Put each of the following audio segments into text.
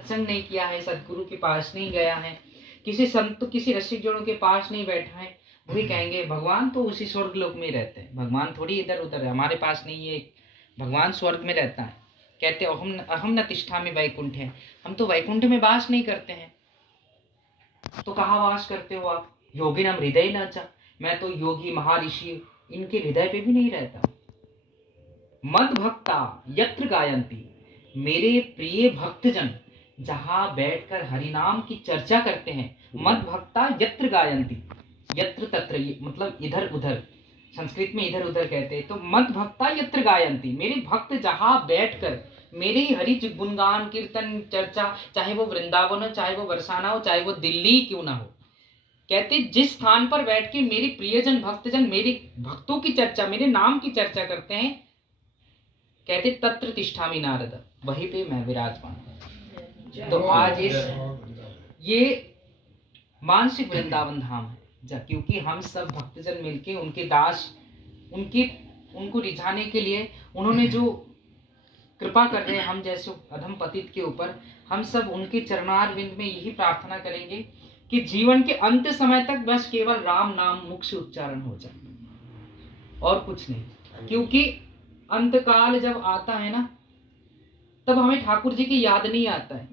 सत्संग नहीं किया है, सदगुरु के पास नहीं गया है, किसी संत किसी रसिक जनों के पास नहीं बैठा है, वही कहेंगे भगवान तो उसी स्वर्ग लोक में रहते हैं, भगवान थोड़ी इधर उधर है, हमारे पास नहीं है, भगवान स्वर्ग में रहता है। कहते अहम अहम न तिष्ठामि वैकुंठे, हम तो वैकुंठ में वास नहीं करते हैं। तो कहाँ वास करते हो आप? योगिनम हृदय न च, मैं तो योगी महर्षि इनके हृदय पे भी नहीं रहता। मद भक्ता यत्र गायंती, मेरे प्रिय भक्तजन जहां बैठकर हरि नाम की चर्चा करते हैं। मद भक्ता यत्र गायंती, यत्र तत्र मतलब इधर उधर, संस्कृत में इधर उधर कहते हैं। तो मद भक्ता यत्र गायंती, मेरे भक्त जहां बैठकर मेरे ही हरि गुणगान कीर्तन चर्चा, चाहे वो वृंदावन हो, चाहे वो बरसाना हो, चाहे वो दिल्ली क्यों ना हो, कहते जिस स्थान पर बैठ के मेरे प्रियजन भक्तजन मेरे भक्तों की चर्चा, मेरे नाम की चर्चा करते हैं, कहते तत्र तिष्ठामि नारद, वहीं पे मैं विराजमान। तो आज ये मानसिक वृंदावन धाम है, क्योंकि हम सब भक्तजन मिलके उनके दास, उनको रिझाने के लिए उन्होंने जो कृपा कर रहे हैं हम जैसे अधम पतित के ऊपर, हम सब उनके चरणारविंद में यही प्रार्थना करेंगे कि जीवन के अंत समय तक बस केवल राम नाम मुख से उच्चारण हो जाए और कुछ नहीं। क्योंकि अंतकाल जब आता है ना, तब हमें ठाकुर जी की याद नहीं आता है।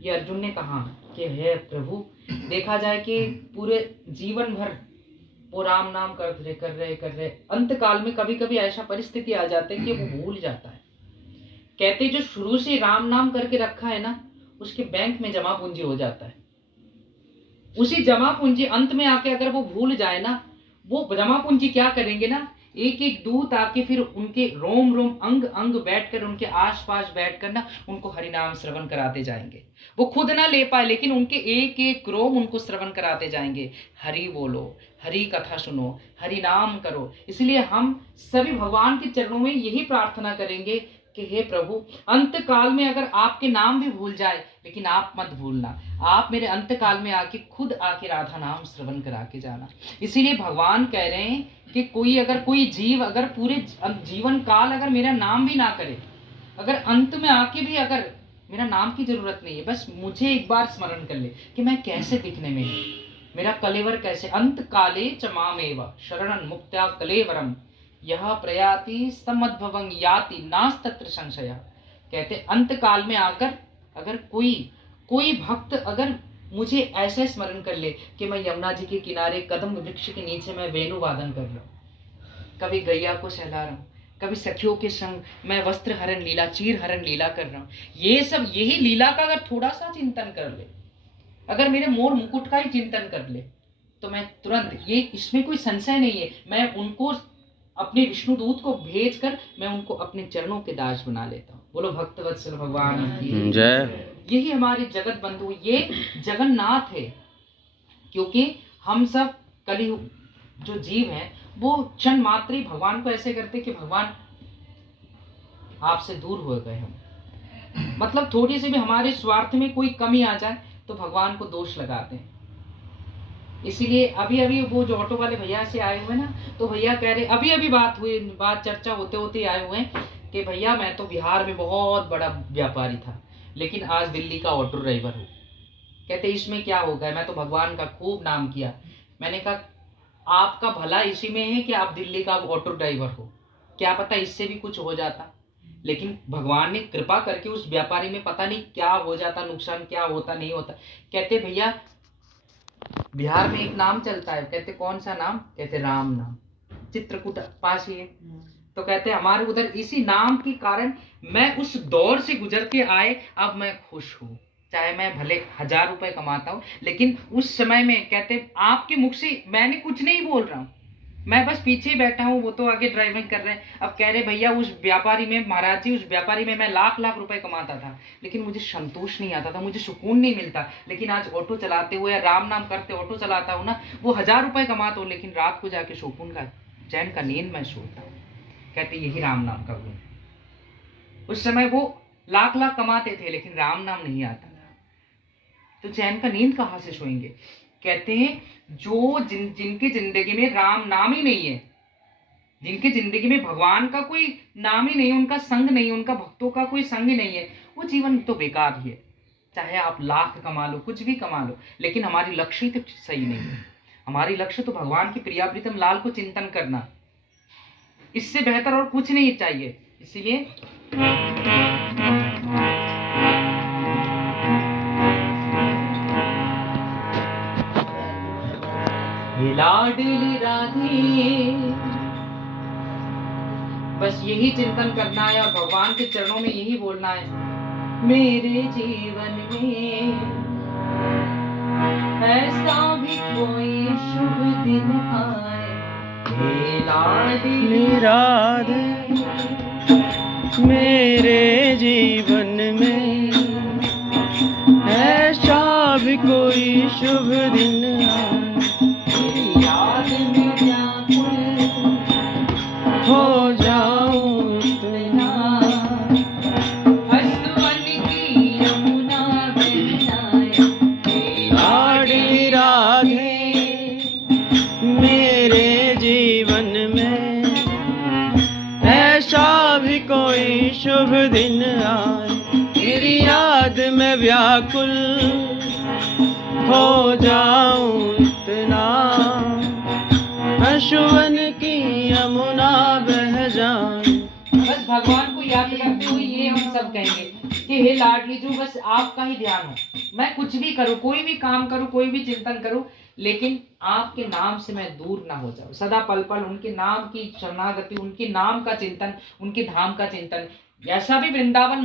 ये अर्जुन ने कहा कि हे प्रभु, देखा जाए कि पूरे जीवन भर वो राम नाम कर रहे अंत काल में कभी कभी ऐसा परिस्थिति आ जाती है कि वो भूल जाता है। कहते जो शुरू से राम नाम करके रखा है ना, उसके बैंक में जमा पूंजी हो जाता है। उसी जमा पूंजी अंत में आके अगर वो भूल जाए ना, वो जमा पूंजी क्या करेंगे ना, एक एक दूत आके फिर उनके रोम रोम अंग अंग बैठकर उनके आसपास बैठकर ना उनको हरिनाम श्रवण कराते जाएंगे। वो खुद ना ले पाए लेकिन उनके एक एक रोम उनको श्रवण कराते जाएंगे। हरि बोलो, हरि कथा सुनो, हरि नाम करो। इसलिए हम सभी भगवान के चरणों में यही प्रार्थना करेंगे कि हे प्रभु, अंत काल में अगर आपके नाम भी भूल जाए लेकिन आप मत भूलना, आप मेरे अंत काल में आके खुद आके राधा नाम श्रवण करा के जाना। इसीलिए भगवान कह रहे हैं कि कोई जीव अगर पूरे जीवन काल अगर मेरा नाम भी ना करे, अगर अंत में आके भी अगर मेरा नाम की जरूरत नहीं है, बस मुझे एक बार स्मरण कर ले कि मैं कैसे दिखने में हूं, मेरा कलेवर कैसे, अंत काले च मामेव शरणं मुक्त्या कलेवरम यह प्रयाति समद्भवं याति नास्तत्र संशय। कहते अंत काल में आकर अगर कोई भक्त अगर मुझे ऐसे स्मरण कर ले कि मैं यमुना जी के किनारे कदम वृक्ष के नीचे मैं वेणु वादन कर रहा हूँ, कभी गैया को सहला रहा हूँ, कभी सखियों के संग मैं वस्त्र हरण लीला, चीर हरण लीला कर रहा हूँ, ये सब यही लीला का अगर थोड़ा सा चिंतन कर ले, अगर मेरे मोर मुकुट का ही चिंतन कर ले, तो मैं तुरंत, ये इसमें कोई संशय नहीं है, मैं उनको अपने विष्णु दूत को भेजकर मैं उनको अपने चरणों के दास बना लेता हूँ। बोलो भक्तवत्सल भगवान की जय। यही हमारे जगत बंधु, ये जगन्नाथ है। क्योंकि हम सब कलियुग जो जीव हैं वो क्षण मात्र ही भगवान को ऐसे करते कि भगवान आपसे दूर हो गए हम, मतलब थोड़ी सी भी हमारे स्वार्थ में कोई कमी आ जाए तो भगवान को दोष लगाते हैं। इसीलिए अभी अभी वो जो ऑटो वाले भैया से आए हुए ना, तो भैया कह रहे, अभी अभी बात चर्चा होते होते आए हुए हैं कि भैया मैं तो बिहार में बहुत बड़ा व्यापारी था लेकिन आज दिल्ली का ऑटो ड्राइवर हूँ। कहते इसमें क्या हो गया, मैं तो भगवान का खूब नाम किया। मैंने कहा आपका भला इसी में है कि आप दिल्ली का ऑटो ड्राइवर हो, क्या पता इससे भी कुछ हो जाता, लेकिन भगवान ने कृपा करके उस व्यापारी में पता नहीं क्या हो जाता, नुकसान क्या होता नहीं होता। कहते भैया बिहार में एक नाम चलता है। कहते कौन सा नाम? कहते राम नाम, चित्रकूट पास ही है। तो कहते हमारे उधर इसी नाम के कारण मैं उस दौर से गुजर के आए, अब मैं खुश हूँ, चाहे मैं भले 1000 रुपए कमाता हूँ लेकिन उस समय में, कहते आपके मुख से मैंने कुछ नहीं बोल रहा हूँ, मैं बस पीछे बैठा हूँ, वो तो आगे ड्राइविंग कर रहे हैं। अब कह रहे भैया उस व्यापारी में, महाराज जी उस व्यापारी में मैं लाख लाख रुपए कमाता था लेकिन मुझे संतोष नहीं आता था, मुझे सुकून नहीं मिलता। लेकिन आज ऑटो चलाते हुए राम नाम करते ऑटो चलाता हूँ ना, वो 1000 रुपए कमाता हूँ लेकिन रात को जाके सुकून का, चैन का नींद मैं सोता हूँ। कहते यही राम नाम का गुण। उस समय वो लाख लाख कमाते थे लेकिन राम नाम नहीं आता था, तो चैन का नींद कहाँ से सोएंगे। कहते हैं जो जिनकी जिंदगी में राम नाम ही नहीं है, जिनकी जिंदगी में भगवान का कोई नाम ही नहीं, उनका संग नहीं, उनका भक्तों का कोई संग ही नहीं है, वो जीवन तो बेकार ही है। चाहे आप लाख कमा लो, कुछ भी कमा लो, लेकिन हमारी लक्ष्य ही तो सही नहीं है। हमारी लक्ष्य तो भगवान की प्रिया प्रीतम लाल को चिंतन करना, इससे बेहतर और कुछ नहीं चाहिए। इसलिए हे लाडली राधे, बस यही चिंतन करना है और भगवान के चरणों में यही बोलना है, मेरे जीवन में ऐसा भी कोई शुभ दिन आए, हे लाडली राधे मेरे जीवन में ऐसा भी कोई शुभ दिन आए, तेरी याद में व्याकुल हो जाऊं इतना, हंसवन की यमुना बह जाए, हे लाडली राधे मेरे जीवन में ऐसा भी कोई शुभ दिन आए, तेरी याद में व्याकुल हो जाऊं इतना, अश्वन की यमुना बह जाए। बस भगवान को याद करते हुए ये हम सब कहेंगे कि हे लाडली जो, बस आपका ही ध्यान हो, मैं कुछ भी करूं, कोई भी काम करूं, कोई भी चिंतन करूं, लेकिन आपके नाम से मैं दूर ना हो जाऊं। सदा पल पल उनके नाम की शरणागति, उनके नाम का चिंतन, उनके धाम का चिंतन। ऐसा भी वृंदावन